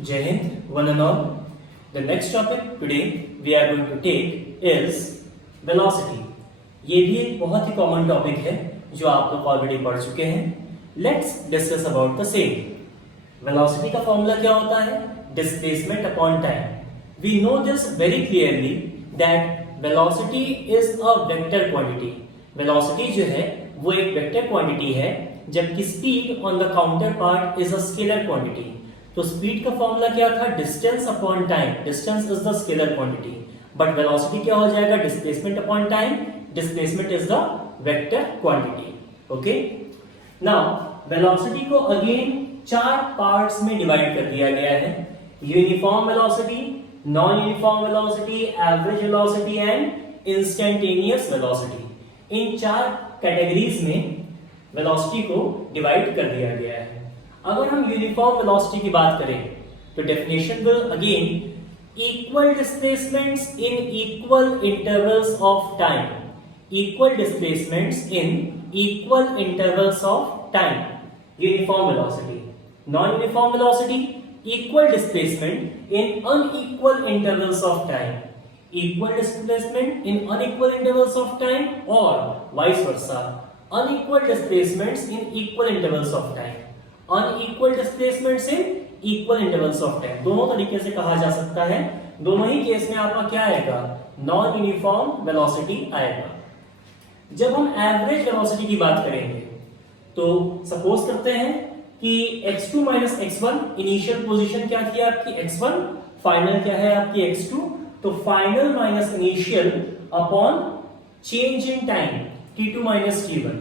Jai Hind, one and all. The next topic today we are going to take is velocity. ये भी एक बहुत ही common topic है जो आप लोग ऑलरेडी पढ़ चुके हैं. Let's discuss about the same. Velocity का फॉर्मूला क्या होता है? Displacement upon time. We know this very clearly that velocity is a vector quantity. Velocity जो है वो एक वेक्टर क्वांटिटी है, जबकि speed on the counter part is a scalar quantity. तो स्पीड का फॉर्मूला क्या था? Distance upon time. Distance is the scalar quantity, but velocity क्या हो जाएगा? Displacement upon time. Displacement is the vector quantity. Okay, now velocity को again चार parts में डिवाइड कर दिया गया है. Uniform velocity, non uniform velocity, average velocity and instantaneous velocity. इन चार कैटेगरीज में वेलोसिटी को डिवाइड कर दिया गया है. अगर हम यूनिफॉर्म वेलोसिटी की बात करें तो definition will again equal displacements in equal intervals of time. Equal displacements in equal intervals of time. Uniform velocity. Non uniform velocity, equal displacement in unequal intervals of time. Equal displacement in unequal intervals of time और vice versa. Unequal displacements in equal intervals of time. Unequal displacements in equal intervals of time. दोनों तरीके से कहा जा सकता है. दोनों ही case में आपका क्या आएगा? नॉन यूनिफॉर्म वेलोसिटी आएगा. जब हम एवरेज वेलोसिटी की बात करेंगे तो सपोज करते हैं कि x2 minus x1 initial position क्या थी आपकी x1, फाइनल क्या है आपकी x2. तो final minus initial upon change in time t2 minus t1.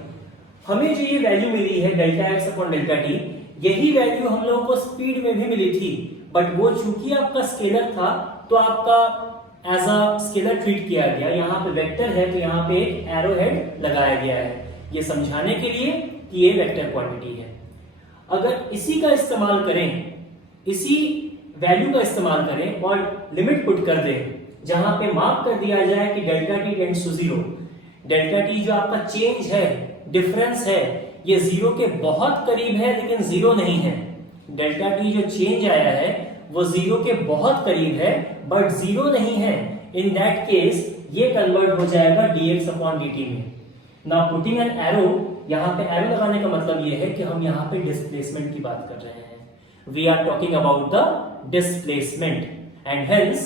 हमें जो ये वैल्यू मिली है delta x upon delta T, यही वैल्यू हम लोगों को स्पीड में भी मिली थी, बट वो चूंकि आपका स्केलर था तो आपका एज अ स्केलर ट्रीट किया गया. यहाँ पे वेक्टर है तो यहाँ पे एक एरो हेड लगाया गया है, ये समझाने के लिए कि ये वेक्टर क्वांटिटी है. अगर इसी का इस्तेमाल करें, इसी वैल्यू का इस्तेमाल करें और लिमिट पुट कर दें जहां पे मार्क कर दिया जाए कि delta T tends to zero. Delta T जो आपका चेंज है, डिफरेंस है, ये जीरो के बहुत करीब है लेकिन जीरो नहीं है. डेल्टा टी जो चेंज आया है वो जीरो के बहुत करीब है बट जीरो नहीं है. इन दैट केस ये कन्वर्ट हो जाएगा dx अपॉन dt में. नाउ पुटिंग एन एरो, यहाँ पे एरो लगाने का मतलब ये है कि हम यहाँ पे डिस्प्लेसमेंट की बात कर रहे हैं. We are talking about the displacement and hence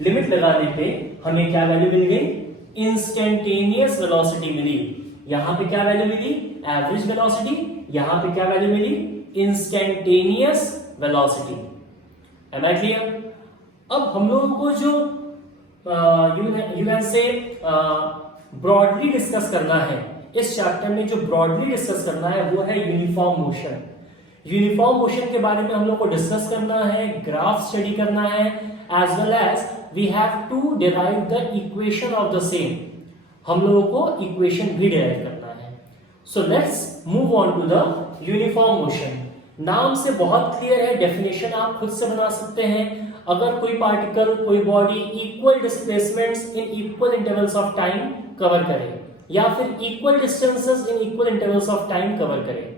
limit लगाने पे हमें क्या वैल्यू मिल गई? इंस्टेंटेनियस वेलोसिटी मिली. यहां पे क्या वैल्यू मिली? Average velocity. यहां पे क्या वैल्यू मिली? Instantaneous velocity. Am I clear? अब हम लोगों को जो you can say broadly discuss करना है इस चैप्टर में, जो ब्रॉडली डिस्कस करना है वो है यूनिफॉर्म मोशन. यूनिफॉर्म मोशन के बारे में हम लोग को डिस्कस करना है, ग्राफ स्टडी करना है, as well as we have to derive the equation of the same. हम लोगों को इक्वेशन भी डिराइव करना है. So let's move on to the uniform motion. नाम से बहुत क्लियर है, डेफिनेशन आप खुद से बना सकते हैं. अगर कोई पार्टिकल, कोई body equal displacements in equal intervals of time cover करे या फिर equal distances in equal intervals of time cover करे.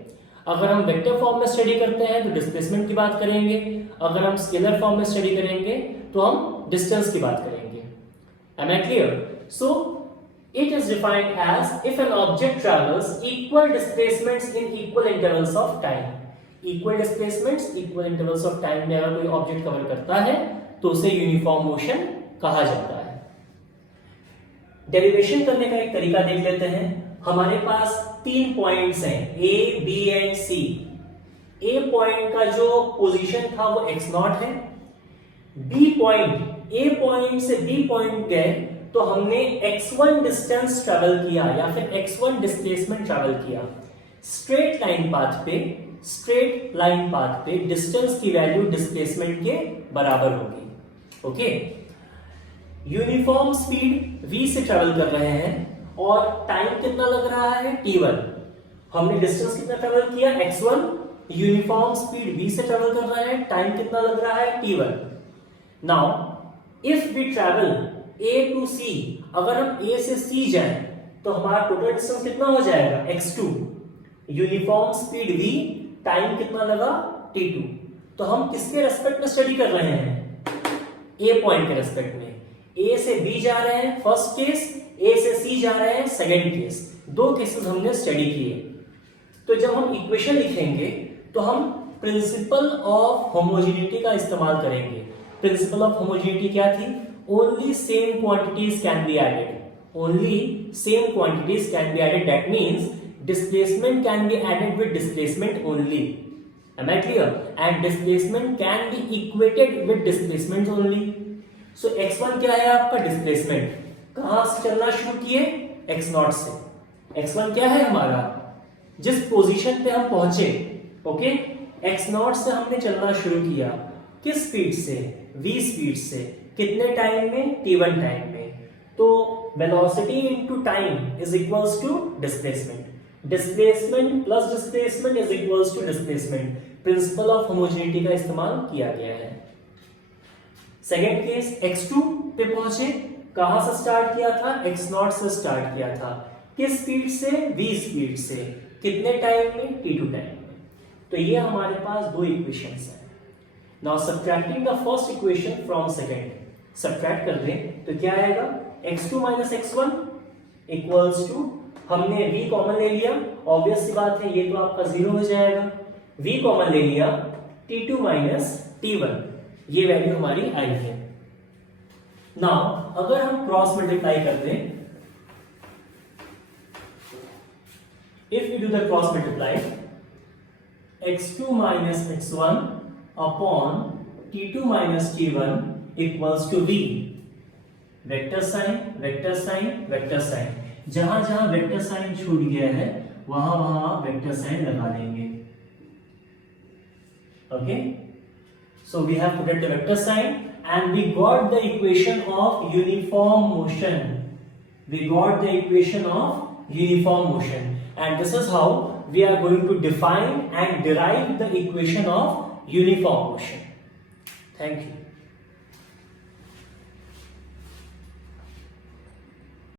अगर हम वेक्टर फॉर्म में स्टडी करते हैं तो डिस्प्लेसमेंट की बात करेंगे. अगर हम स्केलर फॉर्म में स्टडी करेंगे तो हम डिस्टेंस की बात करेंगे. Am I clear? So it is defined as if an object travels equal displacements in equal intervals of time. Equal displacements equal intervals of time में अगर कोई ऑब्जेक्ट कवर करता है तो उसे यूनिफॉर्म मोशन कहा जाता है. डेरिवेशन करने का एक तरीका देख लेते हैं. हमारे पास 3 पॉइंट्स हैं A, B and C. A point का जो पोजीशन था वो x0 है. B पॉइंट, A पॉइंट से B पॉइंट गए तो हमने x1 डिस्टेंस ट्रेवल किया या फिर x1 डिस्प्लेसमेंट ट्रेवल किया. स्ट्रेट लाइन पाथ पे डिस्टेंस की वैल्यू डिस्प्लेसमेंट के बराबर होगी. ओके, यूनिफॉर्म स्पीड v से ट्रेवल कर रहे हैं और टाइम कितना लग रहा है? t1. हमने डिस्टेंस कितना ट्रेवल किया? x1. यूनिफॉर्म स्पीड v से ट्रेवल कर रहा है, टाइम कितना लग रहा है? t1. Now if we travel A to C, अगर हम A से C जाएं तो हमारा टोटल डिस्टेंस कितना हो जाएगा? x2. Uniform speed v, time कितना लगा? t2. तो हम किसके रेस्पेक्ट में स्टडी कर रहे हैं? ए पॉइंट के रेस्पेक्ट में। ए से बी जा रहे हैं फर्स्ट केस, ए से सी जा रहे हैं सेकेंड केस। दो केसेस हमने स्टडी किए। तो जब हम इक्वेशन लिखेंगे तो हम प्रिंसिपल ऑफ होमोजेनिटी का इस्तेमाल करेंगे। प्रिंसिपल ऑफ होमोजेनिटी क्या थी? Only same quantities can be added. Only same quantities can be added, that means displacement can be added with displacement only. Am I clear? And displacement can be equated with displacement only. So x1 क्या है आपका? Displacement. कहां से चलना शुरू किए? x0 से। x1 क्या है हमारा? जिस पोजीशन पे हम पहुंचे, ओके, x0 से हमने चलना शुरू किया। किस स्पीड से? v स्पीड से। कितने टाइम में? t1 टाइम में। तो velocity into time is equals to displacement. Displacement plus displacement is equals to displacement. Principle of homogeneity का इस्तेमाल किया गया है। सेकेंड केस, x2 पे पहुंचे। कहां से स्टार्ट किया था? x0 से स्टार्ट किया था। किस स्पीड से? v स्पीड से। कितने टाइम में? t2 टाइम में। तो ये हमारे पास दो इक्वेशंस हैं। Now subtracting the first equation from second, subtract कर दें तो क्या आएगा? x2 minus x1 equals to, हमने v कॉमन ले लिया, ऑब्वियस सी बात है ये तो आपका 0 हो जाएगा। v कॉमन ले लिया, t2 माइनस t1, ये वैल्यू हमारी आई है। नाउ अगर हम क्रॉस मल्टीप्लाई कर दें, if you do the cross multiply, x2 minus x1 upon t2 minus t1 equals to v। Vector sign, vector sign, vector sign, जहां जहां वेक्टर साइन छूट गया है वहां वहां वेक्टर साइन लगा देंगे। Okay, so we have put the vector sign and we got the equation of uniform motion. We got the equation of uniform motion and this is how we are going to define and derive the equation of uniform motion. Thank you.